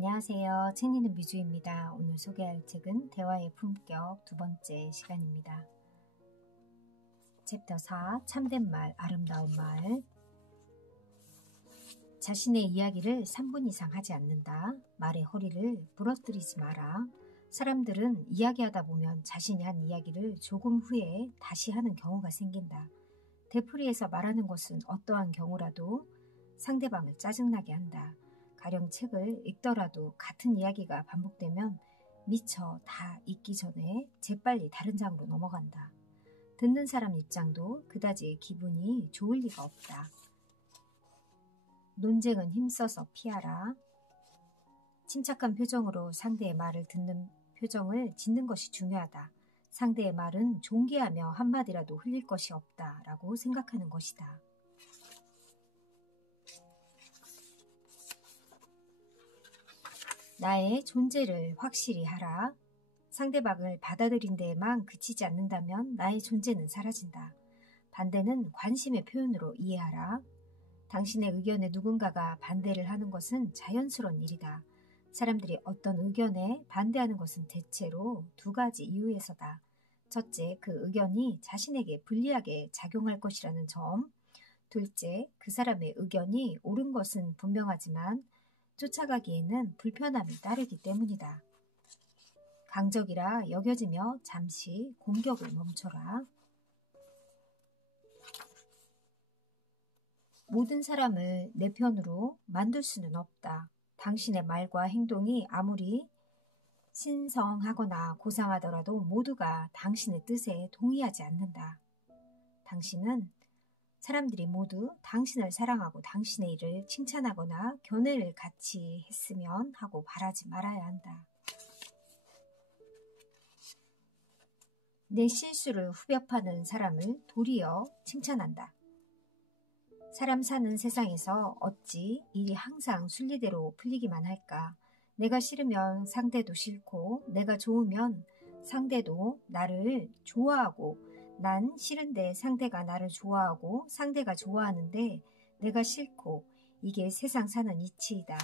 안녕하세요. 책 읽는 미주입니다. 오늘 소개할 책은 대화의 품격 두 번째 시간입니다. 챕터 4 참된 말, 아름다운 말. 자신의 이야기를 3분 이상 하지 않는다. 말의 허리를 부러뜨리지 마라. 사람들은 이야기하다 보면 자신이 한 이야기를 조금 후에 다시 하는 경우가 생긴다. 되풀이해서 말하는 것은 어떠한 경우라도 상대방을 짜증나게 한다. 가령 책을 읽더라도 같은 이야기가 반복되면 미처 다 읽기 전에 재빨리 다른 장으로 넘어간다. 듣는 사람 입장도 그다지 기분이 좋을 리가 없다. 논쟁은 힘써서 피하라. 침착한 표정으로 상대의 말을 듣는 표정을 짓는 것이 중요하다. 상대의 말은 존귀하며 한마디라도 흘릴 것이 없다라고 생각하는 것이다. 나의 존재를 확실히 하라. 상대방을 받아들인 데에만 그치지 않는다면 나의 존재는 사라진다. 반대는 관심의 표현으로 이해하라. 당신의 의견에 누군가가 반대를 하는 것은 자연스러운 일이다. 사람들이 어떤 의견에 반대하는 것은 대체로 두 가지 이유에서다. 첫째, 그 의견이 자신에게 불리하게 작용할 것이라는 점. 둘째, 그 사람의 의견이 옳은 것은 분명하지만 쫓아가기에는 불편함이 따르기 때문이다. 강적이라 여겨지며 잠시 공격을 멈춰라. 모든 사람을 내 편으로 만들 수는 없다. 당신의 말과 행동이 아무리 신성하거나 고상하더라도 모두가 당신의 뜻에 동의하지 않는다. 당신은 사람들이 모두 당신을 사랑하고 당신의 일을 칭찬하거나 견해를 같이 했으면 하고 바라지 말아야 한다. 내 실수를 후벼파는 사람을 도리어 칭찬한다. 사람 사는 세상에서 어찌 일이 항상 순리대로 풀리기만 할까? 내가 싫으면 상대도 싫고 내가 좋으면 상대도 나를 좋아하고 난 싫은데 상대가 나를 좋아하고 상대가 좋아하는데 내가 싫고 이게 세상 사는 이치이다.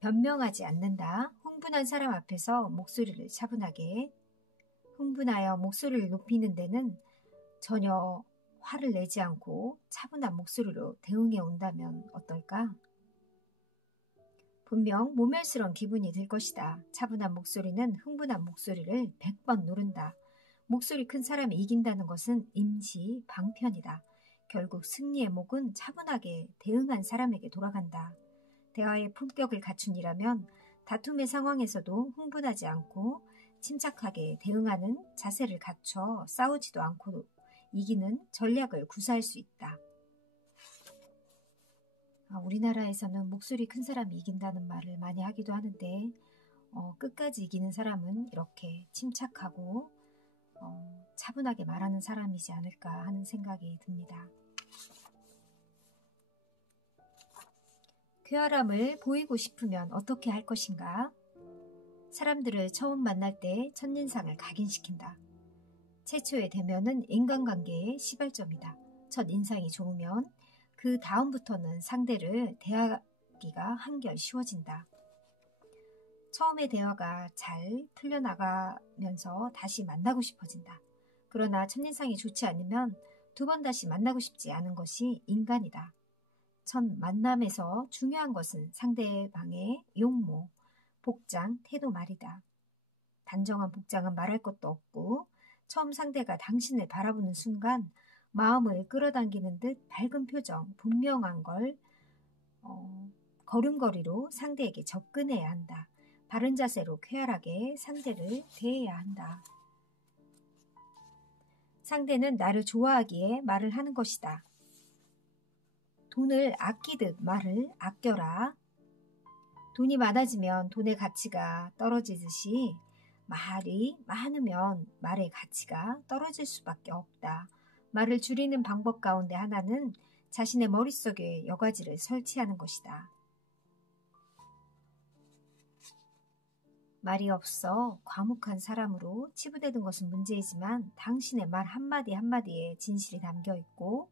변명하지 않는다. 흥분한 사람 앞에서 목소리를 차분하게. 흥분하여 목소리를 높이는 데는 전혀 화를 내지 않고 차분한 목소리로 대응해 온다면 어떨까? 분명 모멸스러운 기분이 들 것이다. 차분한 목소리는 흥분한 목소리를 100번 누른다. 목소리 큰 사람이 이긴다는 것은 임시 방편이다. 결국 승리의 목은 차분하게 대응한 사람에게 돌아간다. 대화의 품격을 갖춘 이라면 다툼의 상황에서도 흥분하지 않고 침착하게 대응하는 자세를 갖춰 싸우지도 않고 이기는 전략을 구사할 수 있다. 우리나라에서는 목소리 큰 사람이 이긴다는 말을 많이 하기도 하는데 끝까지 이기는 사람은 이렇게 침착하고 차분하게 말하는 사람이지 않을까 하는 생각이 듭니다. 쾌활함을 보이고 싶으면 어떻게 할 것인가? 사람들을 처음 만날 때 첫인상을 각인시킨다. 최초의 대면은 인간관계의 시발점이다. 첫인상이 좋으면 그 다음부터는 상대를 대하기가 한결 쉬워진다. 처음의 대화가 잘 풀려나가면서 다시 만나고 싶어진다. 그러나 첫인상이 좋지 않으면 두 번 다시 만나고 싶지 않은 것이 인간이다. 첫 만남에서 중요한 것은 상대방의 용모, 복장, 태도 말이다. 단정한 복장은 말할 것도 없고 처음 상대가 당신을 바라보는 순간 마음을 끌어당기는 듯 밝은 표정, 분명한 걸 걸음걸이로 상대에게 접근해야 한다. 바른 자세로 쾌활하게 상대를 대해야 한다. 상대는 나를 좋아하기에 말을 하는 것이다. 돈을 아끼듯 말을 아껴라. 돈이 많아지면 돈의 가치가 떨어지듯이 말이 많으면 말의 가치가 떨어질 수밖에 없다. 말을 줄이는 방법 가운데 하나는 자신의 머릿속에 여과지를 설치하는 것이다. 말이 없어 과묵한 사람으로 치부되는 것은 문제이지만 당신의 말 한마디 한마디에 진실이 담겨 있고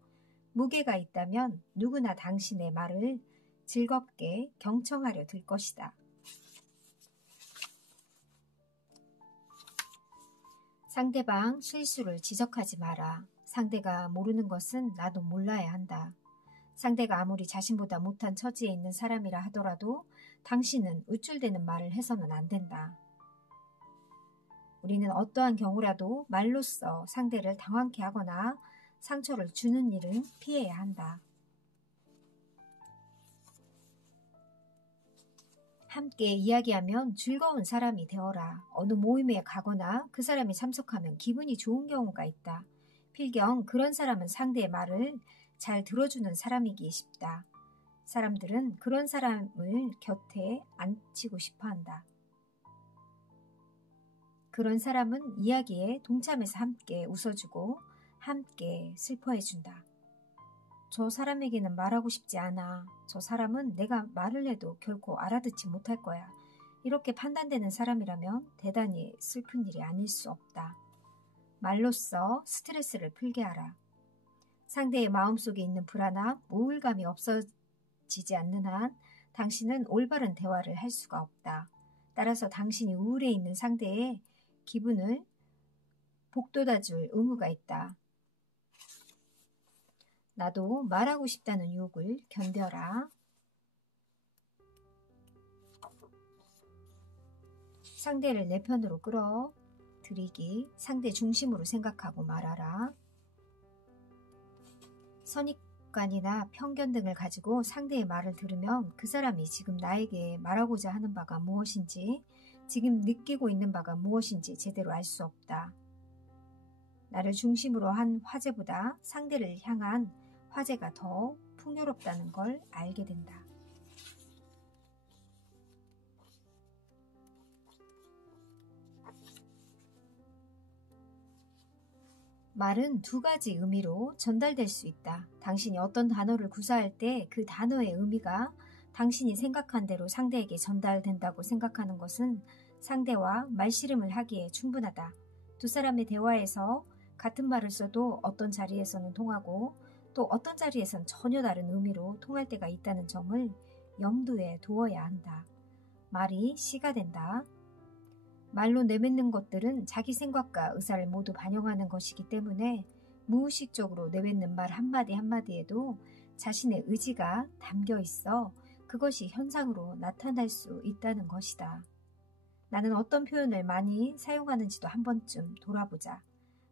무게가 있다면 누구나 당신의 말을 즐겁게 경청하려 들 것이다. 상대방 실수를 지적하지 마라. 상대가 모르는 것은 나도 몰라야 한다. 상대가 아무리 자신보다 못한 처지에 있는 사람이라 하더라도 당신은 우쭐대는 말을 해서는 안 된다. 우리는 어떠한 경우라도 말로써 상대를 당황케 하거나 상처를 주는 일은 피해야 한다. 함께 이야기하면 즐거운 사람이 되어라. 어느 모임에 가거나 그 사람이 참석하면 기분이 좋은 경우가 있다. 필경 그런 사람은 상대의 말을 잘 들어주는 사람이기 쉽다. 사람들은 그런 사람을 곁에 앉히고 싶어 한다. 그런 사람은 이야기에 동참해서 함께 웃어주고 함께 슬퍼해준다. 저 사람에게는 말하고 싶지 않아. 저 사람은 내가 말을 해도 결코 알아듣지 못할 거야. 이렇게 판단되는 사람이라면 대단히 슬픈 일이 아닐 수 없다. 말로써 스트레스를 풀게 하라. 상대의 마음속에 있는 불안함, 우울감이 없어지지 않는 한 당신은 올바른 대화를 할 수가 없다. 따라서 당신이 우울해 있는 상대의 기분을 복돋아줄 의무가 있다. 나도 말하고 싶다는 유혹을 견뎌라. 상대를 내 편으로 끌어들이기, 상대 중심으로 생각하고 말하라. 선입관이나 편견 등을 가지고 상대의 말을 들으면 그 사람이 지금 나에게 말하고자 하는 바가 무엇인지, 지금 느끼고 있는 바가 무엇인지 제대로 알 수 없다. 나를 중심으로 한 화제보다 상대를 향한 화제가 더 풍요롭다는 걸 알게 된다. 말은 두 가지 의미로 전달될 수 있다. 당신이 어떤 단어를 구사할 때 그 단어의 의미가 당신이 생각한 대로 상대에게 전달된다고 생각하는 것은 상대와 말씨름을 하기에 충분하다. 두 사람의 대화에서 같은 말을 써도 어떤 자리에서는 통하고 또 어떤 자리에선 전혀 다른 의미로 통할 때가 있다는 점을 염두에 두어야 한다. 말이 시가 된다. 말로 내뱉는 것들은 자기 생각과 의사를 모두 반영하는 것이기 때문에 무의식적으로 내뱉는 말 한마디 한마디에도 자신의 의지가 담겨 있어 그것이 현상으로 나타날 수 있다는 것이다. 나는 어떤 표현을 많이 사용하는지도 한 번쯤 돌아보자.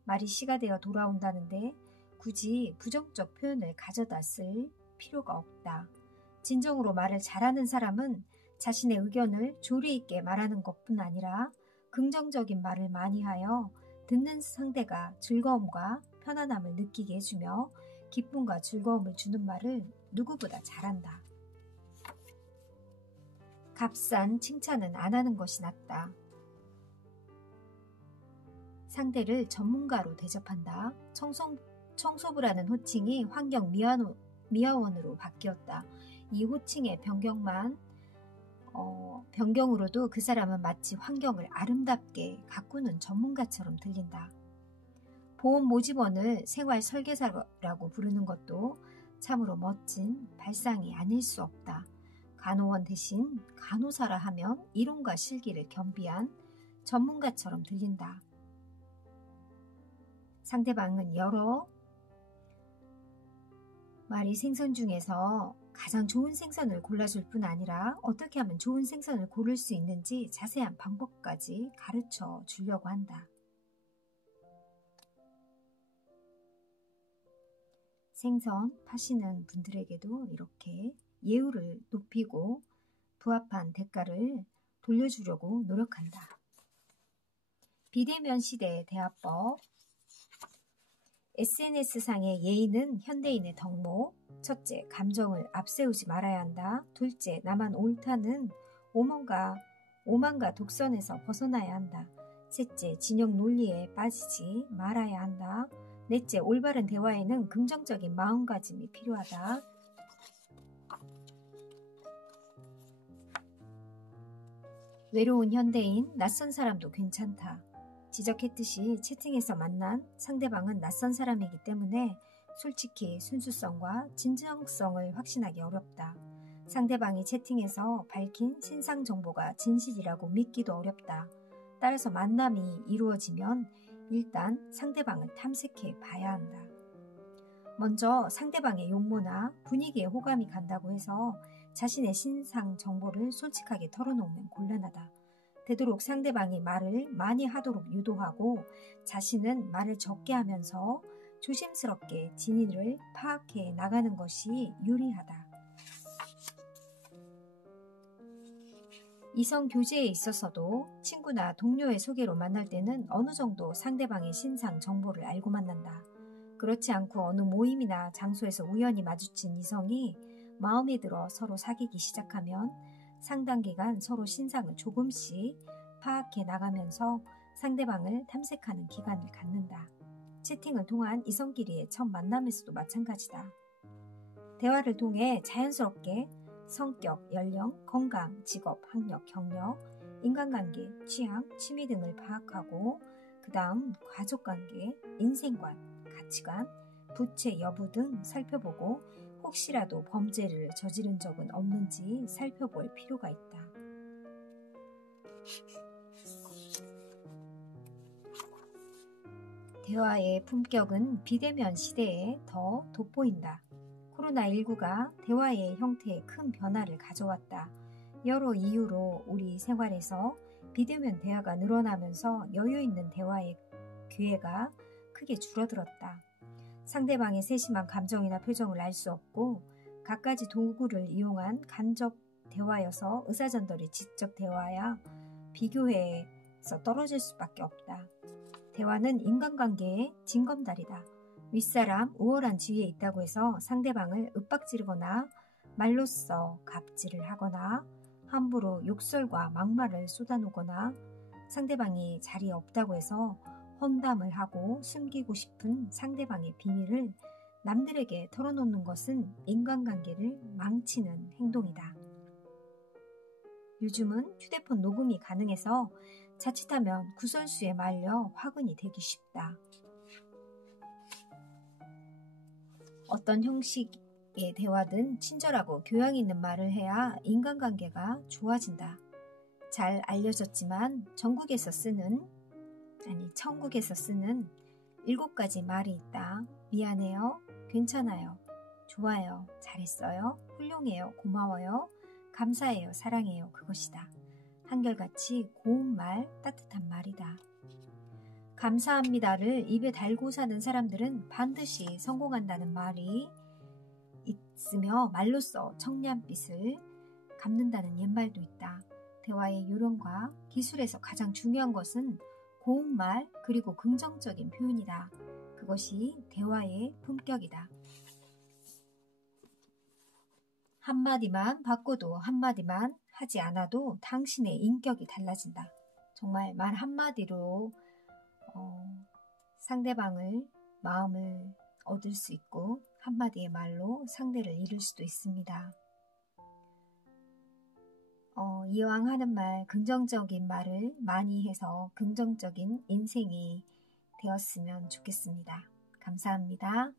말이 시가 되어 돌아온다는데 굳이 부정적 표현을 가져다 쓸 필요가 없다. 진정으로 말을 잘하는 사람은 자신의 의견을 조리 있게 말하는 것뿐 아니라 긍정적인 말을 많이 하여 듣는 상대가 즐거움과 편안함을 느끼게 해주며 기쁨과 즐거움을 주는 말을 누구보다 잘한다. 값싼 칭찬은 안 하는 것이 낫다. 상대를 전문가로 대접한다. 청소부라는 호칭이 환경 미화원으로 바뀌었다. 이 호칭의 변경으로도 그 사람은 마치 환경을 아름답게 가꾸는 전문가처럼 들린다. 보험 모집원을 생활 설계사라고 부르는 것도 참으로 멋진 발상이 아닐 수 없다. 간호원 대신 간호사라 하면 이론과 실기를 겸비한 전문가처럼 들린다. 상대방은 여러 마리 생선 중에서 가장 좋은 생선을 골라줄 뿐 아니라 어떻게 하면 좋은 생선을 고를 수 있는지 자세한 방법까지 가르쳐 주려고 한다. 생선 파시는 분들에게도 이렇게 예우를 높이고 부합한 대가를 돌려주려고 노력한다. 비대면 시대의 대화법. SNS상의 예의는 현대인의 덕목. 첫째, 감정을 앞세우지 말아야 한다. 둘째, 나만 옳다는 오만과 독선에서 벗어나야 한다. 셋째, 진영 논리에 빠지지 말아야 한다. 넷째, 올바른 대화에는 긍정적인 마음가짐이 필요하다. 외로운 현대인, 낯선 사람도 괜찮다. 지적했듯이 채팅에서 만난 상대방은 낯선 사람이기 때문에 솔직히 순수성과 진정성을 확신하기 어렵다. 상대방이 채팅에서 밝힌 신상 정보가 진실이라고 믿기도 어렵다. 따라서 만남이 이루어지면 일단 상대방을 탐색해 봐야 한다. 먼저 상대방의 용모나 분위기에 호감이 간다고 해서 자신의 신상 정보를 솔직하게 털어놓으면 곤란하다. 되도록 상대방이 말을 많이 하도록 유도하고 자신은 말을 적게 하면서 조심스럽게 진위를 파악해 나가는 것이 유리하다. 이성 교제에 있어서도 친구나 동료의 소개로 만날 때는 어느 정도 상대방의 신상 정보를 알고 만난다. 그렇지 않고 어느 모임이나 장소에서 우연히 마주친 이성이 마음에 들어 서로 사귀기 시작하면 상당 기간 서로 신상을 조금씩 파악해 나가면서 상대방을 탐색하는 기간을 갖는다. 채팅을 통한 이성끼리의 첫 만남에서도 마찬가지다. 대화를 통해 자연스럽게 성격, 연령, 건강, 직업, 학력, 경력, 인간관계, 취향, 취미 등을 파악하고 그 다음 가족관계, 인생관, 가치관, 부채 여부 등 살펴보고 혹시라도 범죄를 저지른 적은 없는지 살펴볼 필요가 있다. 대화의 품격은 비대면 시대에 더 돋보인다. 코로나19가 대화의 형태에 큰 변화를 가져왔다. 여러 이유로 우리 생활에서 비대면 대화가 늘어나면서 여유 있는 대화의 기회가 크게 줄어들었다. 상대방의 세심한 감정이나 표정을 알 수 없고 갖가지 도구를 이용한 간접 대화여서 의사전달의 지적 대화야 비교해서 떨어질 수밖에 없다. 대화는 인간관계의 징검다리다. 윗사람 우월한 지위에 있다고 해서 상대방을 윽박지르거나 말로써 갑질을 하거나 함부로 욕설과 막말을 쏟아놓거나 상대방이 자리에 없다고 해서 험담을 하고 숨기고 싶은 상대방의 비밀을 남들에게 털어놓는 것은 인간관계를 망치는 행동이다. 요즘은 휴대폰 녹음이 가능해서 자칫하면 구설수에 말려 화근이 되기 쉽다. 어떤 형식의 대화든 친절하고 교양 있는 말을 해야 인간관계가 좋아진다. 잘 알려졌지만 천국에서 쓰는 7가지 말이 있다. 미안해요, 괜찮아요, 좋아요, 잘했어요, 훌륭해요, 고마워요, 감사해요, 사랑해요, 그것이다. 한결같이 고운 말, 따뜻한 말이다. 감사합니다를 입에 달고 사는 사람들은 반드시 성공한다는 말이 있으며 말로써 청량빛을 갚는다는 옛말도 있다. 대화의 요령과 기술에서 가장 중요한 것은 고운 말 그리고 긍정적인 표현이다. 그것이 대화의 품격이다. 한마디만 바꿔도 한마디만 하지 않아도 당신의 인격이 달라진다. 정말 말 한마디로 상대방을 마음을 얻을 수 있고 한마디의 말로 상대를 이룰 수도 있습니다. 이왕 하는 말, 긍정적인 말을 많이 해서 긍정적인 인생이 되었으면 좋겠습니다. 감사합니다.